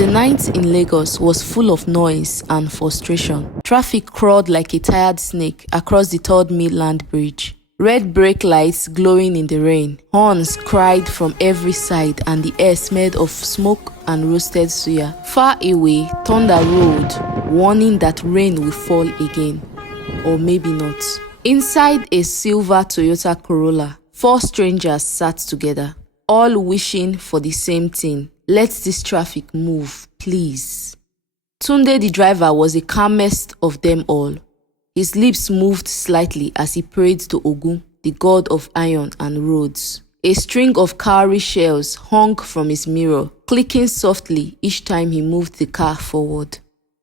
The night in Lagos was full of noise and frustration. Traffic crawled like a tired snake across the third mainland bridge. Red brake lights glowing in the rain. Horns cried from every side and the air smelled of smoke and roasted suya. Far away, thunder rolled, warning that rain will fall again. Or maybe not. Inside a silver Toyota Corolla, 4 strangers sat together, all wishing for the same thing. Let this traffic move, please. Tunde the driver was the calmest of them all. His lips moved slightly as he prayed to Ogun, the god of iron and roads. A string of cowrie shells hung from his mirror, clicking softly each time he moved the car forward.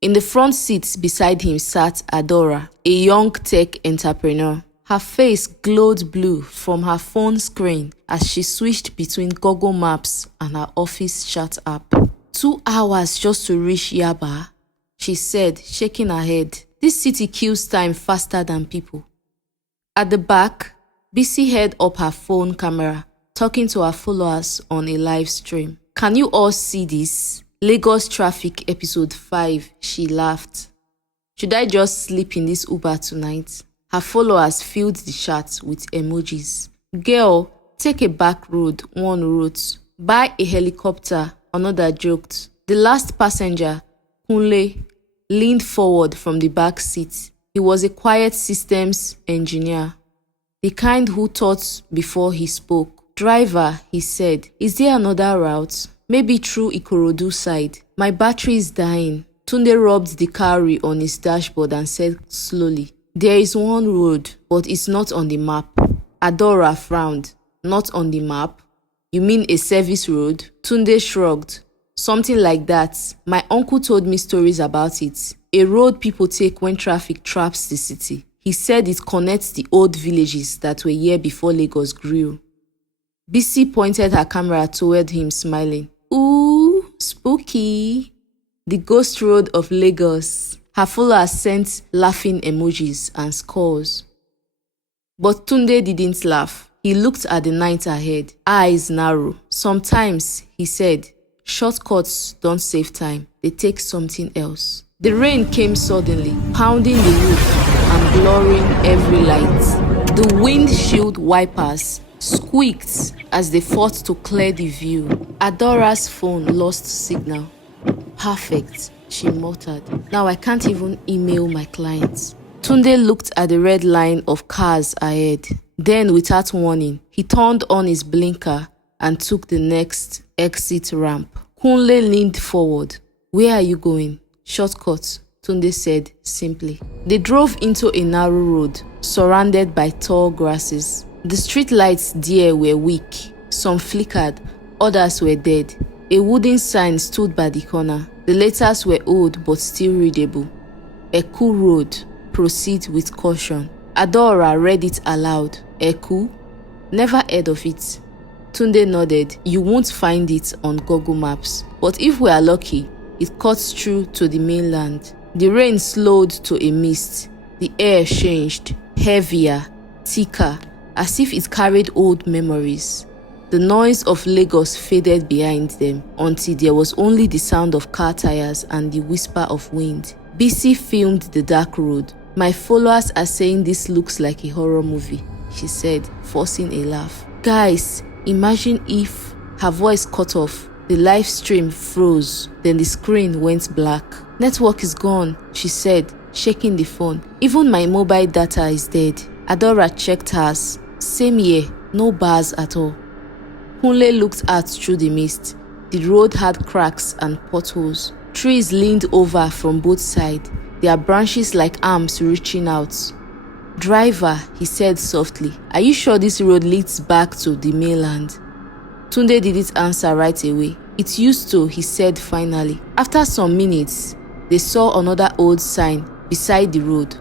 In the front seat beside him sat Adora, a young tech entrepreneur. Her face glowed blue from her phone screen as she switched between Google Maps and her office chat app. 2 hours just to reach Yaba, she said, shaking her head. This city kills time faster than people. At the back, Bisi held up her phone camera, talking to her followers on a live stream. Can you all see this? Lagos Traffic Episode 5, she laughed. Should I just sleep in this Uber tonight? Her followers filled the chat with emojis. Girl, take a back road, one wrote. Buy a helicopter, another joked. The last passenger, Kunle, leaned forward from the back seat. He was a quiet systems engineer, the kind who thought before he spoke. Driver, he said, is there another route? Maybe through Ikorodu side. My battery is dying. Tunde rubbed the cowrie on his dashboard and said slowly, there is one road, but it's not on the map. Adora frowned. Not on the map? You mean a service road? Tunde shrugged. Something like that. My uncle told me stories about it. A road people take when traffic traps the city. He said it connects the old villages that were here before Lagos grew. Bisi pointed her camera toward him, smiling. Ooh, spooky. The ghost road of Lagos. Her followers sent laughing emojis and scores. But Tunde didn't laugh. He looked at the night ahead, eyes narrow. Sometimes, he said, shortcuts don't save time. They take something else. The rain came suddenly, pounding the roof and blurring every light. The windshield wipers squeaked as they fought to clear the view. Adora's phone lost signal. Perfect, she muttered. Now I can't even email my clients. Tunde looked at the red line of cars ahead. Then, without warning, he turned on his blinker and took the next exit ramp. Kunle leaned forward. Where are you going? Shortcut, Tunde said simply. They drove into a narrow road, surrounded by tall grasses. The street lights there were weak. Some flickered, others were dead. A wooden sign stood by the corner. The letters were old but still readable. Eku Road, proceed with caution. Adora read it aloud. Eku? Never heard of it. Tunde nodded. You won't find it on Google Maps. But if we are lucky, it cuts through to the mainland. The rain slowed to a mist. The air changed, heavier, thicker, as if it carried old memories. The noise of Lagos faded behind them until there was only the sound of car tires and the whisper of wind. Bisi filmed the dark road. My followers are saying this looks like a horror movie, she said, forcing a laugh. Guys, imagine if... Her voice cut off. The live stream froze. Then the screen went black. Network is gone, she said, shaking the phone. Even my mobile data is dead. Adora checked hers. Same here, no bars at all. Kunle looked out through the mist. The road had cracks and potholes. Trees leaned over from both sides, their branches like arms reaching out. Driver, he said softly, are you sure this road leads back to the mainland? Tunde didn't answer right away. It used to, he said finally. After some minutes, they saw another old sign beside the road.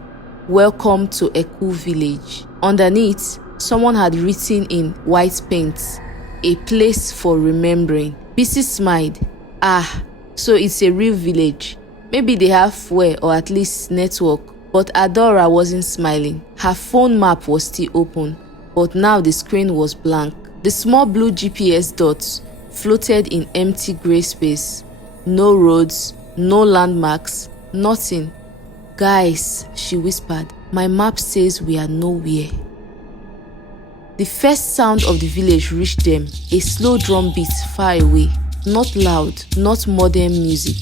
Welcome to Eku Village. Underneath, someone had written in white paint, a place for remembering. Bisi smiled. Ah, so it's a real village. Maybe they have fuel or at least network. But Adora wasn't smiling. Her phone map was still open, but now the screen was blank. The small blue GPS dots floated in empty grey space. No roads, no landmarks, nothing. "Guys," she whispered, "my map says we are nowhere." The first sound of the village reached them, a slow drum beat far away. Not loud, not modern music,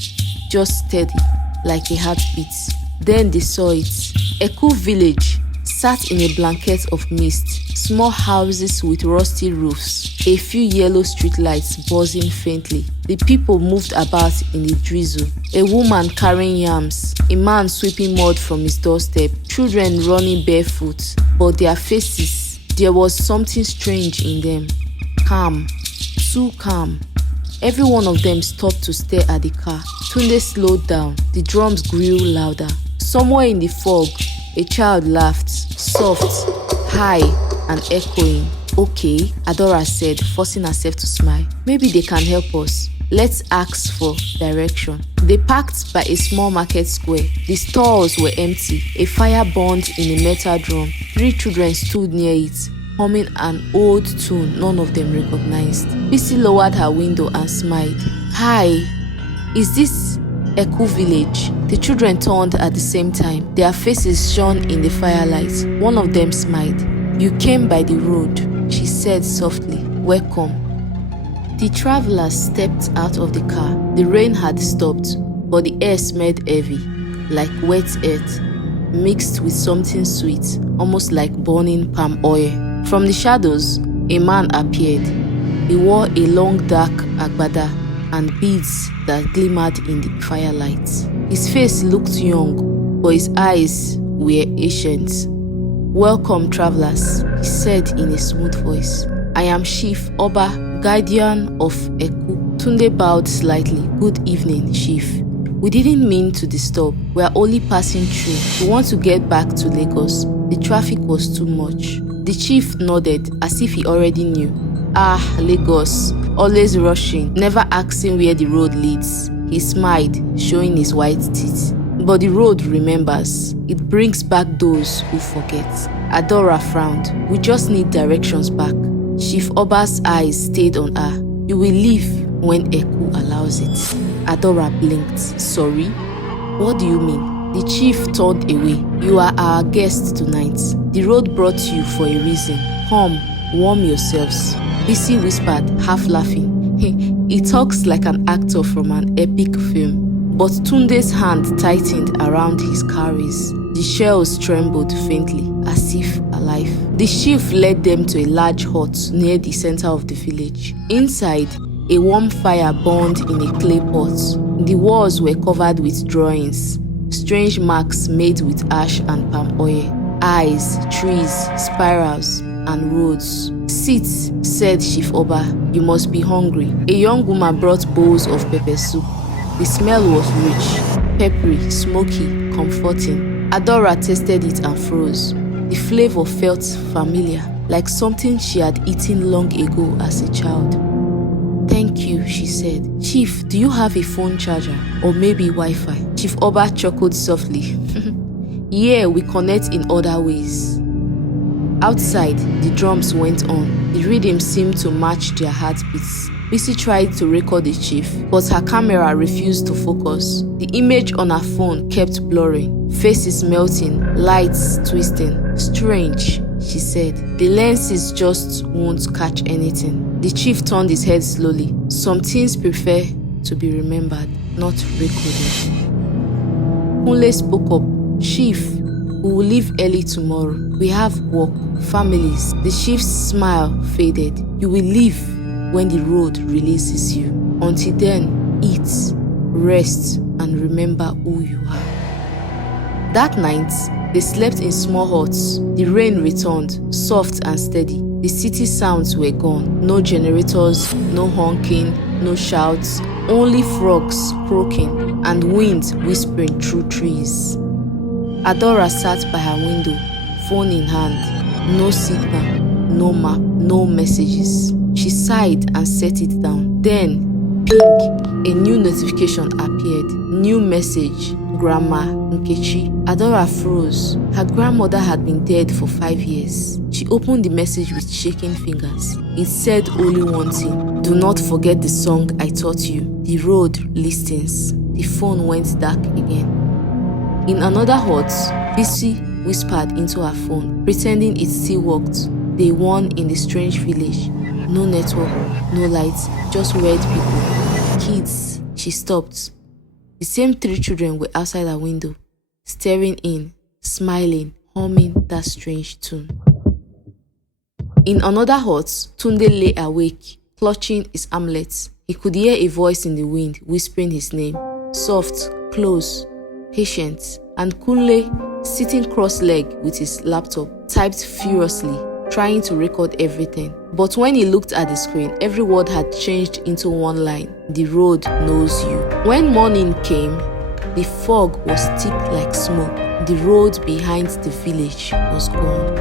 just steady, like a heartbeat. Then they saw it. Eku Village sat in a blanket of mist, small houses with rusty roofs, a few yellow streetlights buzzing faintly. The people moved about in the drizzle. A woman carrying yams, a man sweeping mud from his doorstep, children running barefoot, but their faces, there was something strange in them. Calm, too calm. Every one of them stopped to stare at the car. Tunde slowed down. The drums grew louder. Somewhere in the fog, a child laughed, soft, high, and echoing. "Okay," Adora said, forcing herself to smile. "Maybe they can help us. Let's ask for direction." They parked by a small market square. The stalls were empty. A fire burned in a metal drum. 3 children stood near it, humming an old tune none of them recognized. Bisi lowered her window and smiled. "Hi, is this Eku Village?" The children turned at the same time. Their faces shone in the firelight. One of them smiled. "You came by the road," she said softly. "Welcome." The travelers stepped out of the car. The rain had stopped, but the air smelled heavy, like wet earth, mixed with something sweet, almost like burning palm oil. From the shadows, a man appeared. He wore a long dark agbada and beads that glimmered in the firelight. His face looked young, but his eyes were ancient. "Welcome, travelers," he said in a smooth voice. "I am Chief Oba, guardian of Eku." Tunde bowed slightly. "Good evening, Chief. We didn't mean to disturb. We are only passing through. We want to get back to Lagos. The traffic was too much." The chief nodded as if he already knew. "Ah, Lagos, always rushing, never asking where the road leads." He smiled, showing his white teeth. "But the road remembers. It brings back those who forget." Adora frowned. "We just need directions back." Chief Oba's eyes stayed on her. "You will leave when Eku allows it." Adora blinked. "Sorry? What do you mean?" The chief turned away. "You are our guest tonight. The road brought you for a reason. Come, warm yourselves." Bisi whispered, half laughing. He talks like an actor from an epic film. But Tunde's hand tightened around his cowries. The shells trembled faintly, as if alive. The chief led them to a large hut near the center of the village. Inside, a warm fire burned in a clay pot. The walls were covered with drawings, strange marks made with ash and palm oil. Eyes, trees, spirals, and roads. "Sit," said Chief Oba. "You must be hungry." A young woman brought bowls of pepper soup. The smell was rich, peppery, smoky, comforting. Adora tasted it and froze. The flavor felt familiar, like something she had eaten long ago as a child. "Thank you," she said. "Chief, do you have a phone charger? Or maybe Wi-Fi?" Chief Oba chuckled softly. "Yeah, we connect in other ways." Outside, the drums went on. The rhythm seemed to match their heartbeats. Bisi tried to record the chief, but her camera refused to focus. The image on her phone kept blurring, faces melting, lights twisting. "Strange," she said. "The lenses just won't catch anything." The chief turned his head slowly. "Some things prefer to be remembered, not recorded." Kunle spoke up. "Chief, we will leave early tomorrow. We have work, families." The chief's smile faded. "You will leave when the road releases you. Until then, eat, rest, and remember who you are." That night, they slept in small huts. The rain returned, soft and steady. The city sounds were gone. No generators, no honking, no shouts, only frogs croaking and wind whispering through trees. Adora sat by her window, phone in hand. No signal, no map, no messages. She sighed and set it down. Then, Ping, a new notification appeared. New message, Grandma Nkechi. Adora froze. Her grandmother had been dead for 5 years. She opened the message with shaking fingers. It said only one thing: do not forget the song I taught you. The road listens. The phone went dark again. In another hut, Bisi whispered into her phone, pretending it still worked. Day 1 in the strange village. No network, no lights, just weird people. Kids. She stopped. The same 3 children were outside her window, staring in, smiling, humming that strange tune. In another hut, Tunde lay awake, clutching his armlets. He could hear a voice in the wind whispering his name. Soft, close, patient. And Kunle, sitting cross-legged with his laptop, typed furiously, trying to record everything. But when he looked at the screen, every word had changed into one line: the road knows you. When morning came, the fog was thick like smoke. The road behind the village was gone.